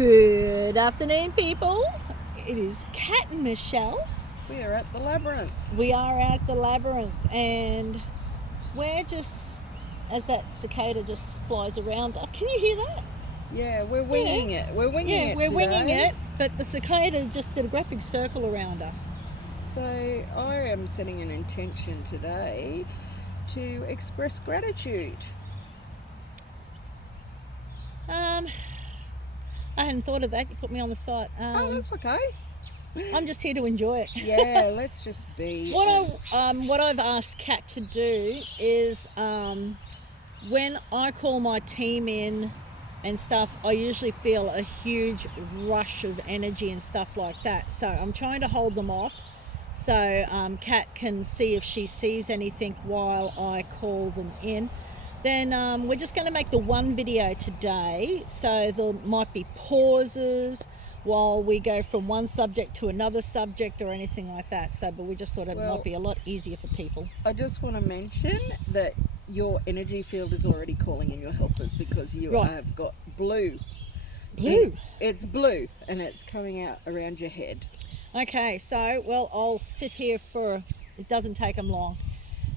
Good afternoon, people. It is Kat and Michelle. We are at the Labyrinth. We are at the Labyrinth, and we're just, as that cicada just flies around. Can you hear that? Yeah, we're winging it. We're winging it we're today. winging it, but the cicada just did a great big circle around us. So I am setting an intention today to express gratitude. I hadn't thought of that. You put me on the spot. Oh, that's okay. I'm just here to enjoy it. Yeah, let's just be. What I've asked Kat to do is when I call my team in and stuff, I usually feel a huge rush of energy and stuff like that. So I'm trying to hold them off so Kat can see if she sees anything while I call them in. Then we're just going to make the one video today, so there might be pauses while we go from one subject to another subject or anything like that. So, but we just thought it might be a lot easier for people. I just want to mention that your energy field is already calling in your helpers because you have got blue. It's blue and it's coming out around your head. Okay, so, well, I'll sit here it doesn't take them long.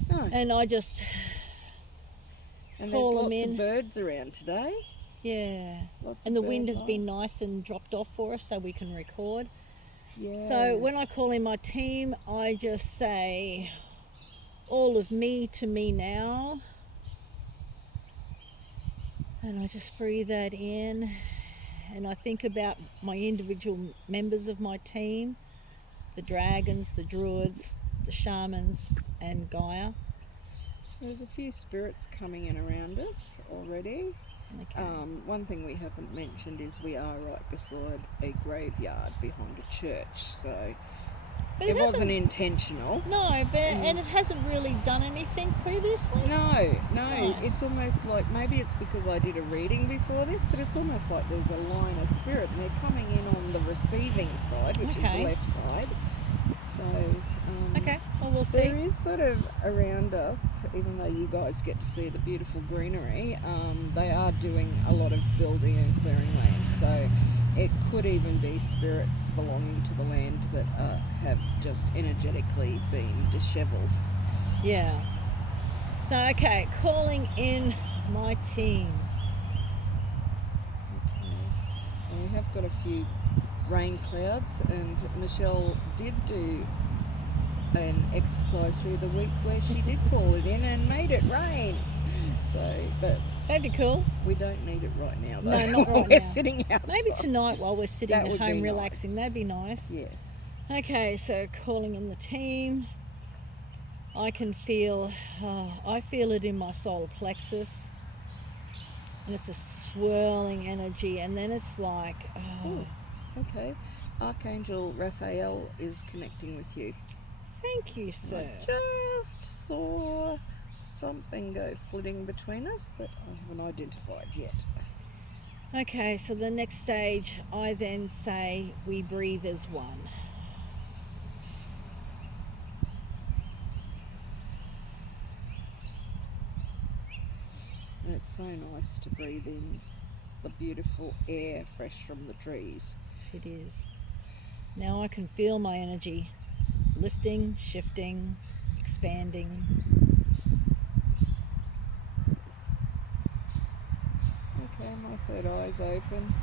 No. And I just and call there's them lots in. of birds around today. Yeah. And the wind has been nice and dropped off for us so we can record. Yeah. So when I call in my team, I just say, all of me to me now. And I just breathe that in. And I think about my individual members of my team, the dragons, the druids, the shamans, and Gaia. There's a few spirits coming in around us already. Okay. One thing we haven't mentioned is we are right beside a graveyard behind a church, so it wasn't intentional. No, and it hasn't really done anything previously? No. It's almost like, maybe it's because I did a reading before this, but it's almost like there's a line of spirit and they're coming in on the receiving side, which is the left side. So, okay, well, we'll see. There is sort of around us, even though you guys get to see the beautiful greenery, they are doing a lot of building and clearing land. So it could even be spirits belonging to the land that have just energetically been dishevelled. Yeah. So, okay, calling in my team. Okay. And we have got a few rain clouds, and Michelle did do an exercise through the week where she did call it in and made it rain. So, but that'd be cool. We don't need it right now, though. No, not right now. We're sitting outside. Maybe tonight while we're sitting at home relaxing. Nice. That'd be nice. Yes. Okay, so calling in the team. I can feel, I feel it in my solar plexus. And it's a swirling energy. And then it's like, Ooh, okay. Archangel Raphael is connecting with you. Thank you, sir. I just saw something go flitting between us that I haven't identified yet. Okay, so the next stage, I then say, we breathe as one. And it's so nice to breathe in the beautiful air fresh from the trees. It is. Now I can feel my energy lifting, shifting, expanding. Okay, my third eye's open.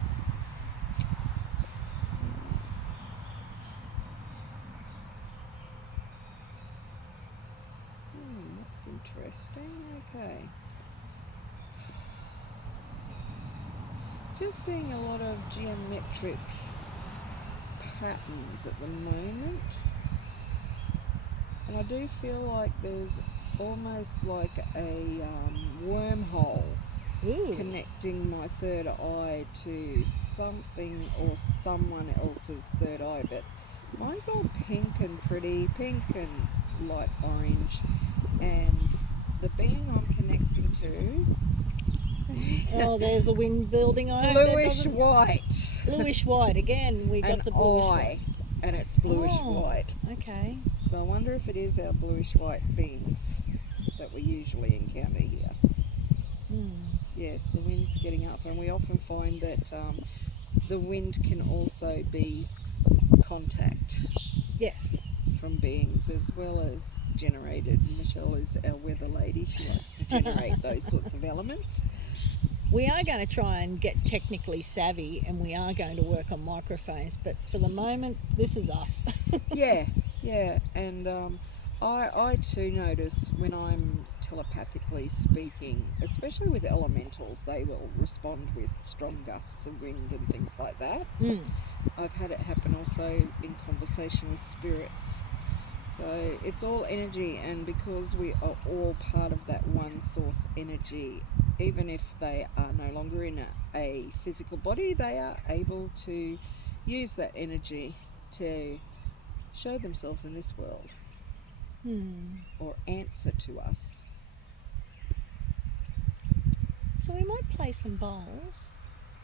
That's interesting. Okay. Just seeing a lot of geometric patterns at the moment. And I do feel like there's almost like a wormhole connecting my third eye to something or someone else's third eye. But mine's all pink and pretty, pink and light orange. And the being I'm connecting to... Oh, there's the wind building. Bluish white. Bluish white. Again, we got the bluish white. And it's bluish white. Okay. So I wonder if it is our bluish white beings that we usually encounter here. Yes, the wind's getting up, and we often find that the wind can also be contact Yes. from beings as well as generated. Michelle is our weather lady. She likes to generate those sorts of elements. We are going to try and get technically savvy, and we are going to work on microphones, but for the moment, this is us. Yeah, and I too notice when I'm telepathically speaking, especially with elementals, they will respond with strong gusts of wind and things like that. I've had it happen also in conversation with spirits. So it's all energy, and because we are all part of that one source energy, even if they are no longer in a physical body, they are able to use that energy to show themselves in this world or answer to us. So we might play some bowls.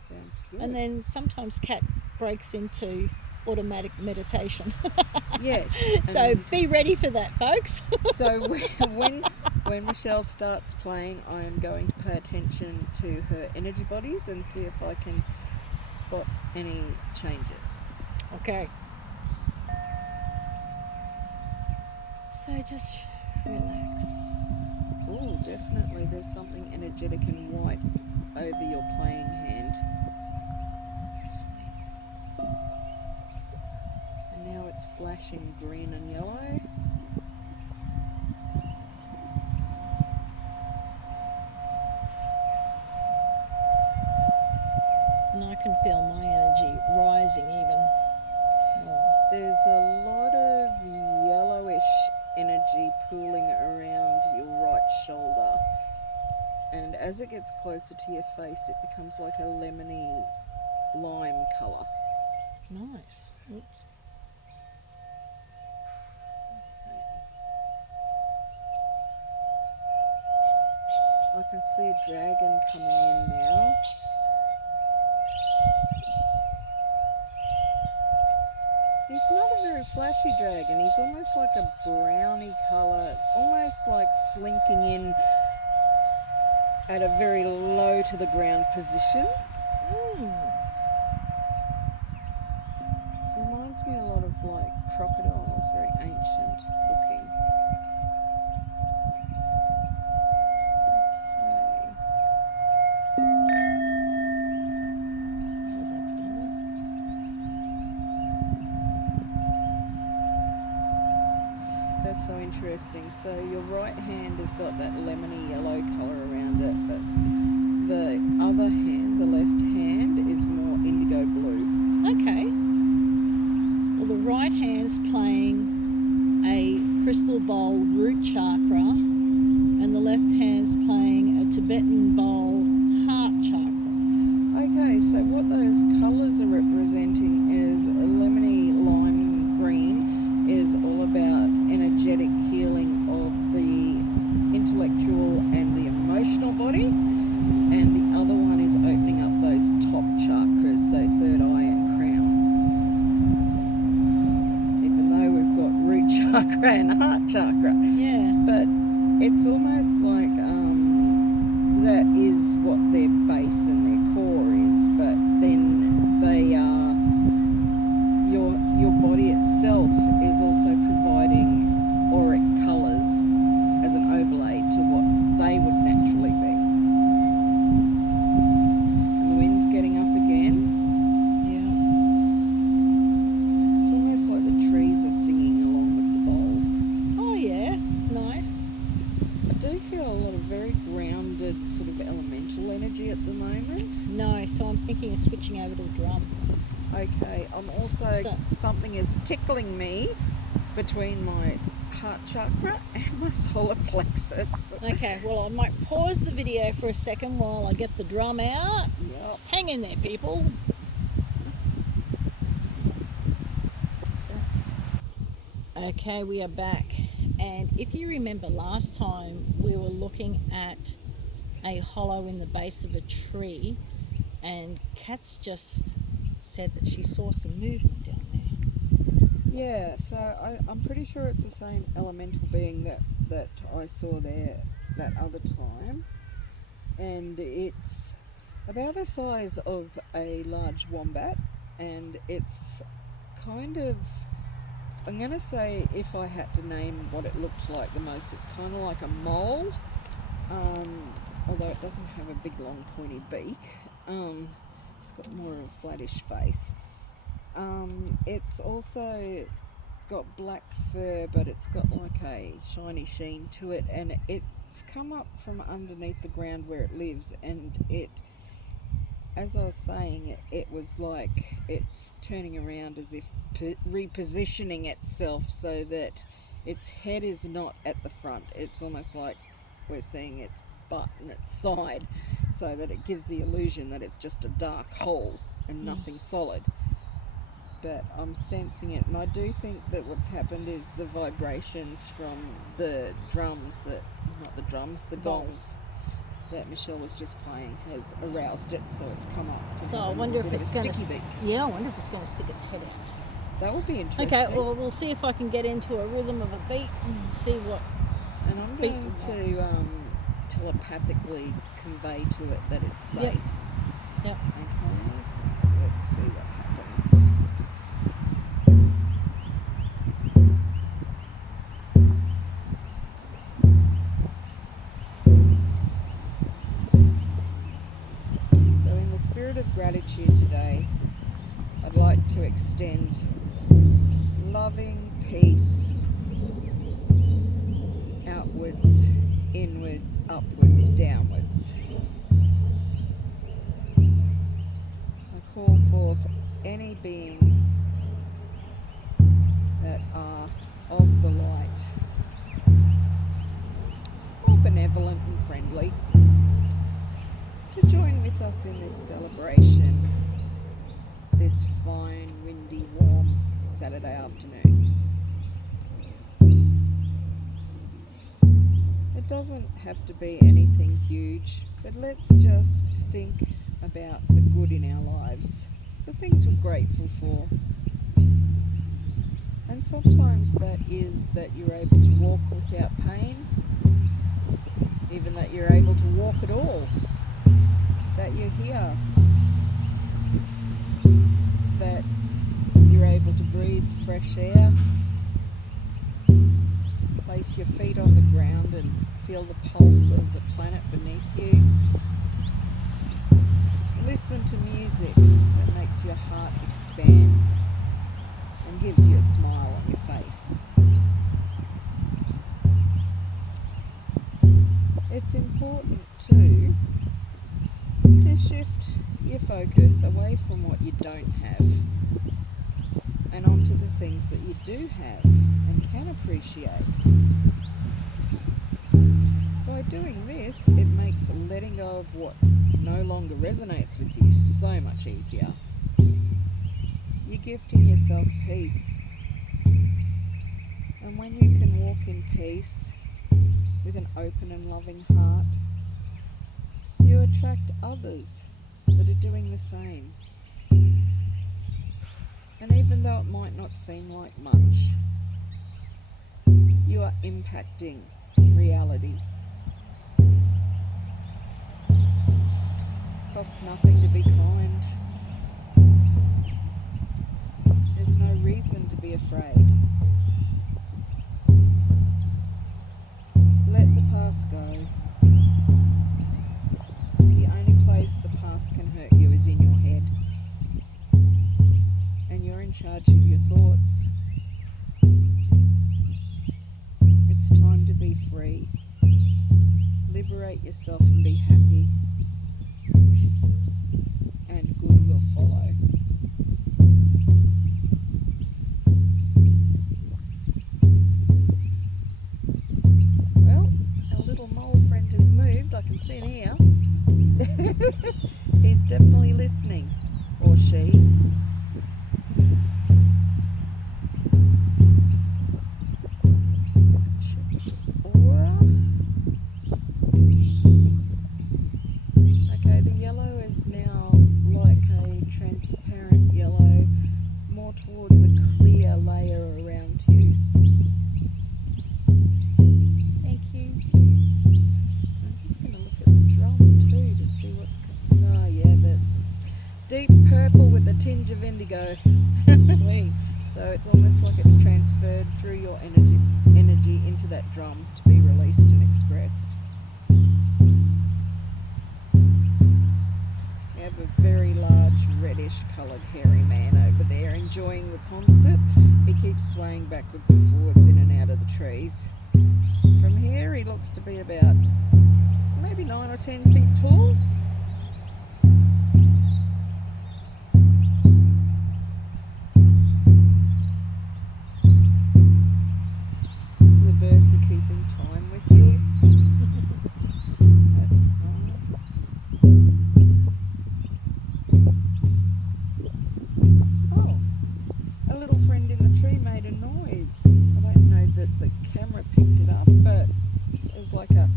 Sounds good. And then sometimes Kat breaks into automatic meditation. Yes. So be ready for that, folks. So when Michelle starts playing, I am going to pay attention to her energy bodies and see if I can spot any changes. Okay. So just relax. Oh, definitely. There's something energetic and white over your playing hand. Sweet. And now it's flashing green and yellow. And I can feel my energy rising even more. There's a lot of yellowish energy pooling around your right shoulder. And as it gets closer to your face, it becomes like a lemony lime colour. Nice. Oops. I can see a dragon coming in now. He's not a very flashy dragon. He's almost like a browny colour. It's almost like slinking in at a very low to the ground position. Reminds me a lot of like crocodiles, very ancient looking. Okay. How's that going? That's so interesting. So your right hand has got that lemony yellow colour around it, but the other hand, the left hand, is more indigo blue. Okay. Well, the right hand's playing a crystal bowl root chakra, and the left hand's playing a Tibetan bowl heart chakra. Okay, so what those colours are representing is a lemony lime green is all about energetic healing of the intellectual and the emotional body, and the other one is opening up those top chakras, so third eye and crown. Even though we've got root chakra and heart chakra. Yeah. But it's almost like that is what their base and their core is, but then they are your body itself is also providing auric colours as an overlay to what they would naturally be. And the wind's getting up again. Yeah. It's almost like the trees are singing along with the bowls. Oh, yeah. Nice. I do feel a lot of very grounded sort of elemental energy at the moment. No, so I'm thinking of switching over to the drum. Okay, I'm also, something is tickling me between my heart chakra and my solar plexus. Okay, well, I might pause the video for a second while I get the drum out. Yep. Hang in there, people. Okay, we are back. And if you remember last time, we were looking at a hollow in the base of a tree, and Kat's just said that she saw some movement down there. Yeah, so I'm pretty sure it's the same elemental being that I saw there that other time, and it's about the size of a large wombat, and it's kind of, I'm going to say, if I had to name what it looks like the most, it's kind of like a mole, although it doesn't have a big long pointy beak. It's got more of a flattish face. It's also got black fur, but it's got like a shiny sheen to it, and it's come up from underneath the ground where it lives, and it, as I was saying, it was like it's turning around as if repositioning itself so that its head is not at the front. It's almost like we're seeing its butt and its side, so that it gives the illusion that it's just a dark hole and nothing solid. But I'm sensing it, and I do think that what's happened is the vibrations from the drums, the gongs that Michelle was just playing has aroused it, so it's come up to So have I a wonder little if bit it's of a going to. sticky beak. Yeah, I wonder if it's going to stick its head out. That would be interesting. Okay, well, we'll see if I can get into a rhythm of a beat and see what. And I'm going to telepathically convey to it that it's safe. Yep. Okay, so let's see what happens. So in the spirit of gratitude today, I'd like to extend loving peace outwards, inwards, upwards, downwards. I call forth any beings that are of the light, or benevolent and friendly, to join with us in this celebration, this fine, windy, warm Saturday afternoon. It doesn't have to be anything huge, but let's just think about the good in our lives, the things we're grateful for. And sometimes that is that you're able to walk without pain, even that you're able to walk at all, that you're here, that you're able to breathe fresh air, place your feet on the ground and feel the pulse of the planet beneath you. Listen to music that makes your heart expand and gives you a smile on your face. It's important too to shift your focus away from what you don't have and onto the things that you do have and can appreciate. By doing this, it makes letting go of what no longer resonates with you so much easier. You're gifting yourself peace. And when you can walk in peace with an open and loving heart, you attract others that are doing the same. And even though it might not seem like much, you are impacting reality. It costs nothing to be kind. There's no reason to be afraid. Let the past go. The only place the past can hurt you is in your head. And you're in charge of your thoughts. It's time to be free. Liberate yourself and be happy. And good will follow. Well, our little mole friend has moved. I can see him here. He's definitely listening. Or she. Aura. Okay, the yellow is now like a transparent yellow, more towards a clear layer around you. Thank you. I'm just going to look at the drum too to see what's going on. Oh yeah, tinge of indigo. Sweet. So it's almost like it's transferred through your energy into that drum to be released and expressed. We have a very large reddish coloured hairy man over there enjoying the concert. He keeps swaying backwards and forwards in and out of the trees. From here he looks to be about maybe 9 or 10 feet tall. The birds are keeping time with you. That's nice. Oh, a little friend in the tree made a noise. I don't know that the camera picked it up, but it was like a...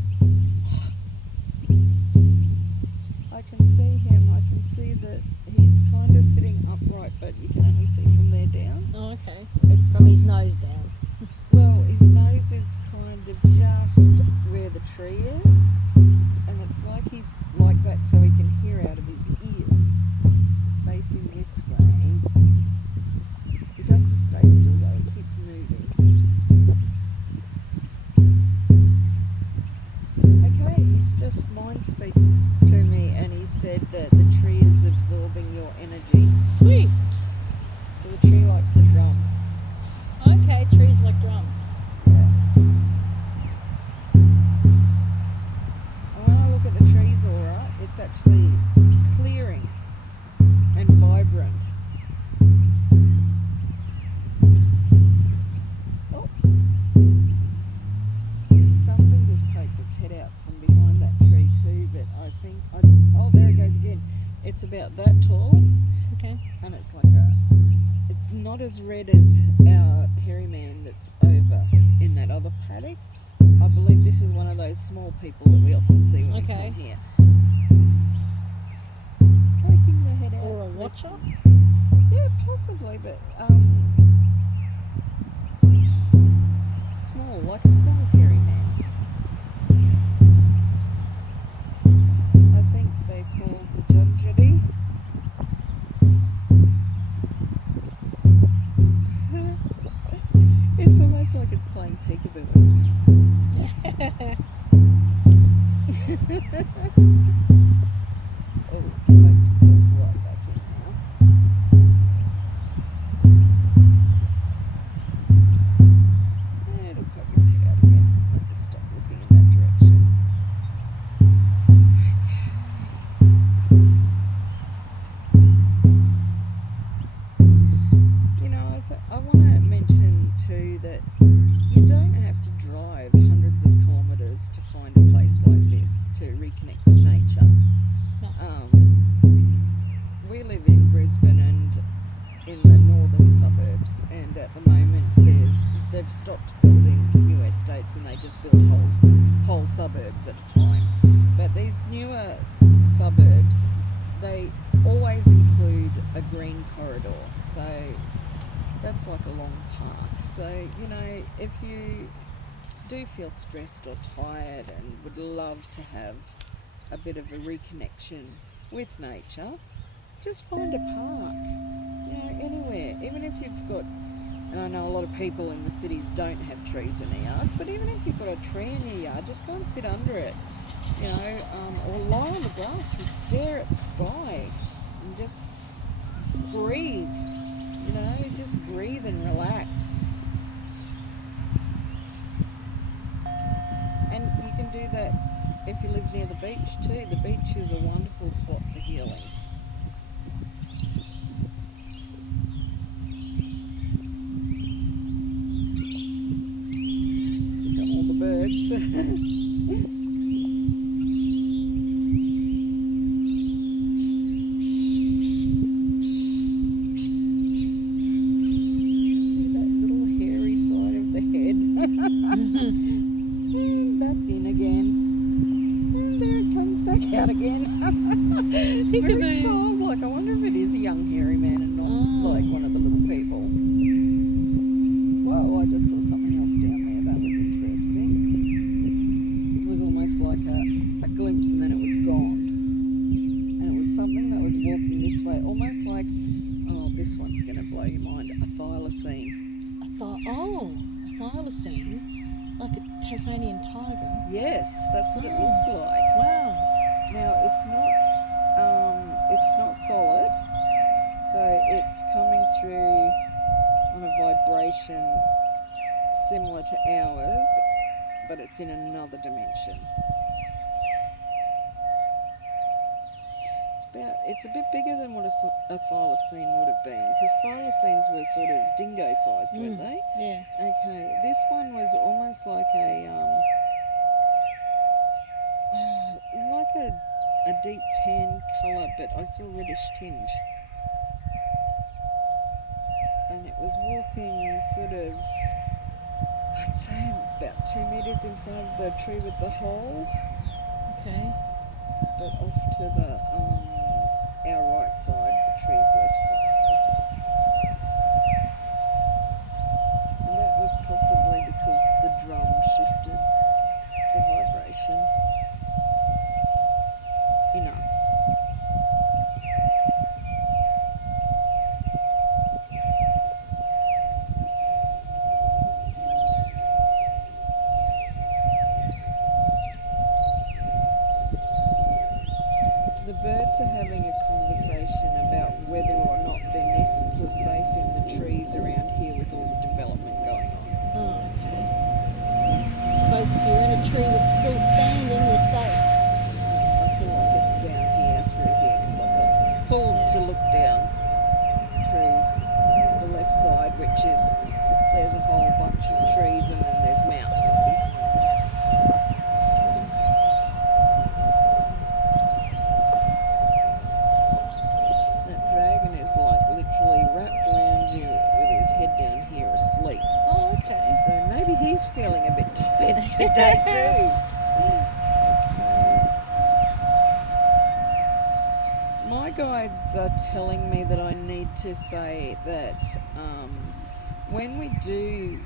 I can see him. I can see that he's kind of sitting upright, but you can only see from there down. Oh, okay. It's From his nose down. Well, his nose is kind of just where the tree is, and it's like he's like that so he can hear out of his ears, facing this way. He doesn't stay still though, he keeps moving. Okay, he's just mind speak to me, and he said that the tree is absorbing your energy. Sweet. So the tree likes the drum. Okay, trees like drums. Yeah. And when I look at the tree's aura, it's actually clearing and vibrant. Oh. Something just poked its head out from behind that tree too, but I think... oh, there it goes again. It's about that tall, Okay. and it's like a... It's not as red as our hairy man that's over in that other paddock. I believe this is one of those small people that we often see when we Okay. come here. Poking their head out. Or a to watcher? listen. Yeah, possibly, but small, like a small hairy man. I think they're called the Junjadi. It's almost like it's playing peekaboo. Oh, it's poked itself right back in now. It'll poke its head out again. I'll just stop looking in that direction. You know, I want to mention too that you don't have to drive hundreds of kilometres to find a place like this to reconnect with nature. No. We live in Brisbane and in the northern suburbs, and at the moment they've stopped building new estates and they just build whole suburbs at a time. But these newer suburbs, they always include a green corridor, so that's like a long park. So, you know, if you do feel stressed or tired and would love to have a bit of a reconnection with nature, just find a park, you know, anywhere. Even if you've got, and I know a lot of people in the cities don't have trees in their yard, but even if you've got a tree in your yard, just go and sit under it, you know, or lie on the grass and stare at the sky and just breathe, you know, just breathe and relax. And you can do that if you live near the beach too. The beach is a wonderful spot for healing. Here come all the birds. See that little hairy side of the head? And back in again. And there it comes back out again. It's very Peekaboo. childlike. I wonder if it is a young hairy man and not like one of the little people. Whoa, I just saw something else down there. That was interesting. It was almost like a glimpse and then it was gone. And it was something that was walking this way, almost like thylacine. A thylacine, like a Tasmanian tiger. Yes, that's what it looked like. Wow. Now it's not solid, so it's coming through on a vibration similar to ours, but it's in another dimension. It's a bit bigger than what a thylacine would have been, because thylacines were sort of dingo-sized, weren't they? Yeah. Okay, this one was almost like a deep tan colour, but I saw a reddish tinge. And it was walking sort of, I'd say about 2 metres in front of the tree with the hole. Okay. But off to our right side, the tree's left side. And that was possibly because the drum shifted the vibration in us. The birds are having a conversation about whether or not their nests are safe in the trees around here with all the development going on. Oh, okay. I suppose if you're in a tree that's still standing, you're safe. I feel like it's down here, through here, because I got pulled to look down through the left side, which is, there's a whole bunch of trees and then there's mountains behind them. That dragon is like literally wrapped around you with his head down here asleep. Oh, okay. So maybe he's feeling a bit tired today too. Okay. My guides are telling me that I need to say that when we do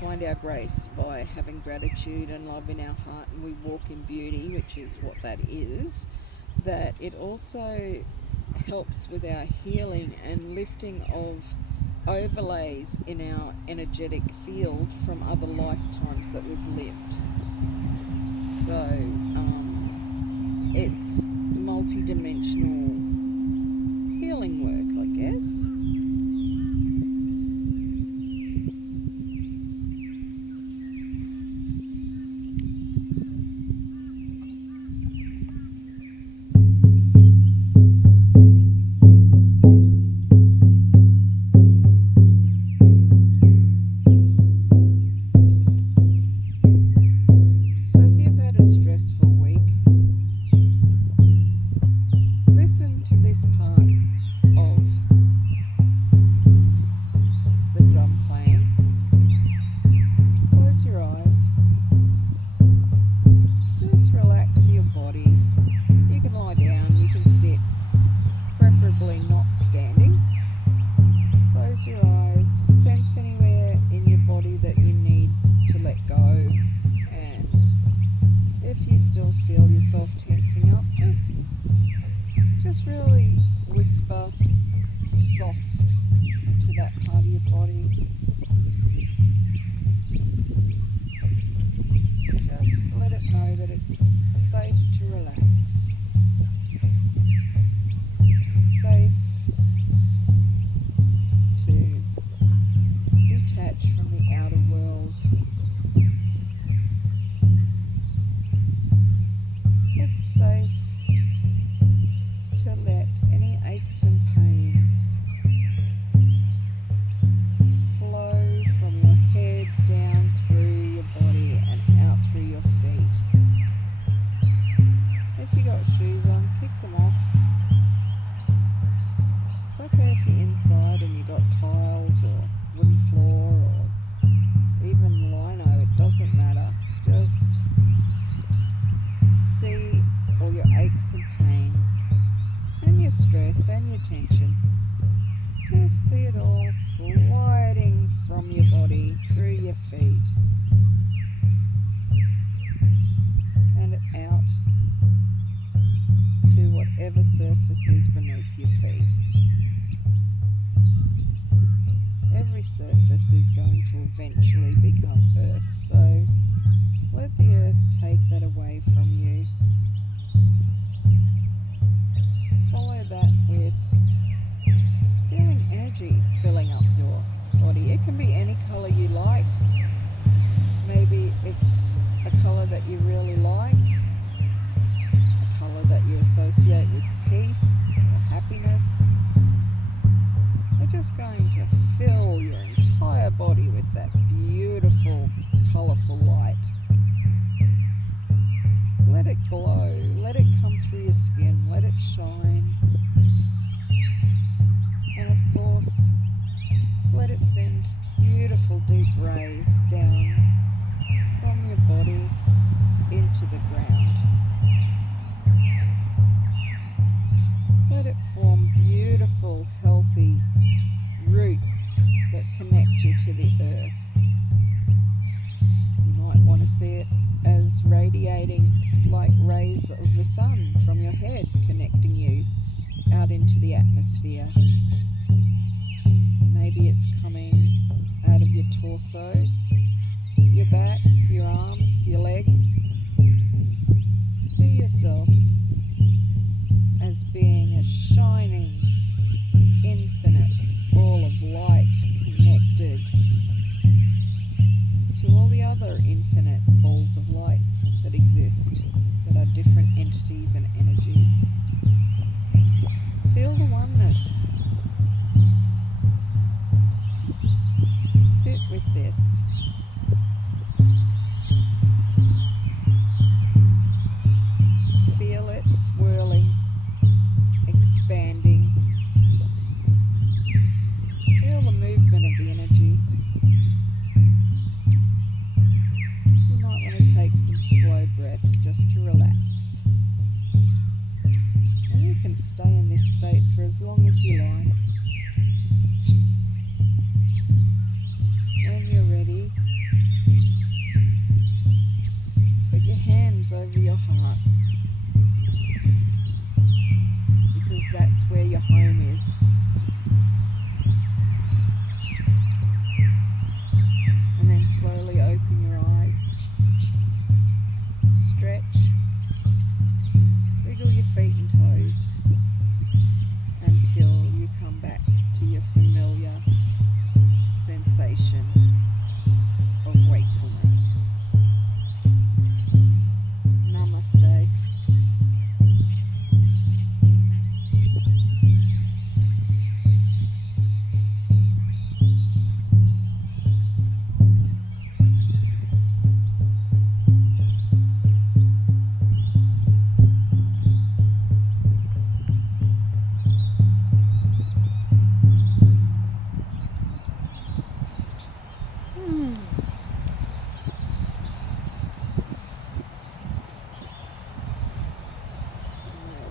find our grace by having gratitude and love in our heart, and we walk in beauty, which is what that is, that it also helps with our healing and lifting of overlays in our energetic field from other lifetimes that we've lived. So it's multi-dimensional healing work, I guess. So if you've had a stressful week, listen to this part of the drum playing. Close your eyes. Just relax your body. You can lie down, you can sit, preferably not standing. Close your eyes. Sense anywhere in your body that you need to let go. And if you still feel yourself tensing up, just really whisper soft to that part of your body. Just let it know that it's safe to relax. Safe to detach from the outer world. It's safe to let any aches and pains flow from your head down through your body and out through your feet. If you got shoes on, kick them off. It's okay if you're inside and you got tiles or wooden floor or even lino, it doesn't matter. Just see all your aches and pains and your stress and your tension. Just see it all sliding from your body through your feet and out to whatever surface is beneath your feet. Every surface is going to eventually become Earth. So let the Earth take that away from you. Follow that with feeling energy filling up your body. It can be any colour you like. Maybe it's a colour that you really like, a colour that you associate with peace or happiness. We're just going to fill your entire body with that beautiful, colourful light. Let it glow, let it come through your skin, let it shine. And of course, let it send beautiful deep rays down from your body into the ground. Let it form beautiful, healthy roots that connect you to the earth. You might want to see it as radiating like rays of the sun from your head, connecting you out into the atmosphere. Maybe it's coming out of your torso, your back, your arms, your legs. See yourself as being a shining, infinite ball of light connected to all the other infinite balls of light that exist, that are different entities and energies. Feel the oneness. Sit with this. Feel it swirling, expanding. Feel the movement of the energy. You might want to take some slow breaths just to relax. And you can stay in this state for as long as you like. When you're ready, put your hands over your heart, because that's where your home is. And then slowly open your eyes, stretch, wiggle your feet and toes until you come back to your familiar sensation of wakefulness. Namaste.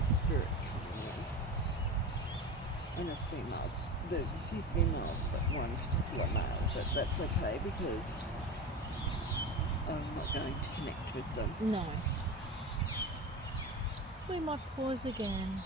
Spirit coming in. And a females. There's a few females, but one particular male. But that's okay because I'm not going to connect with them. No. We might pause again.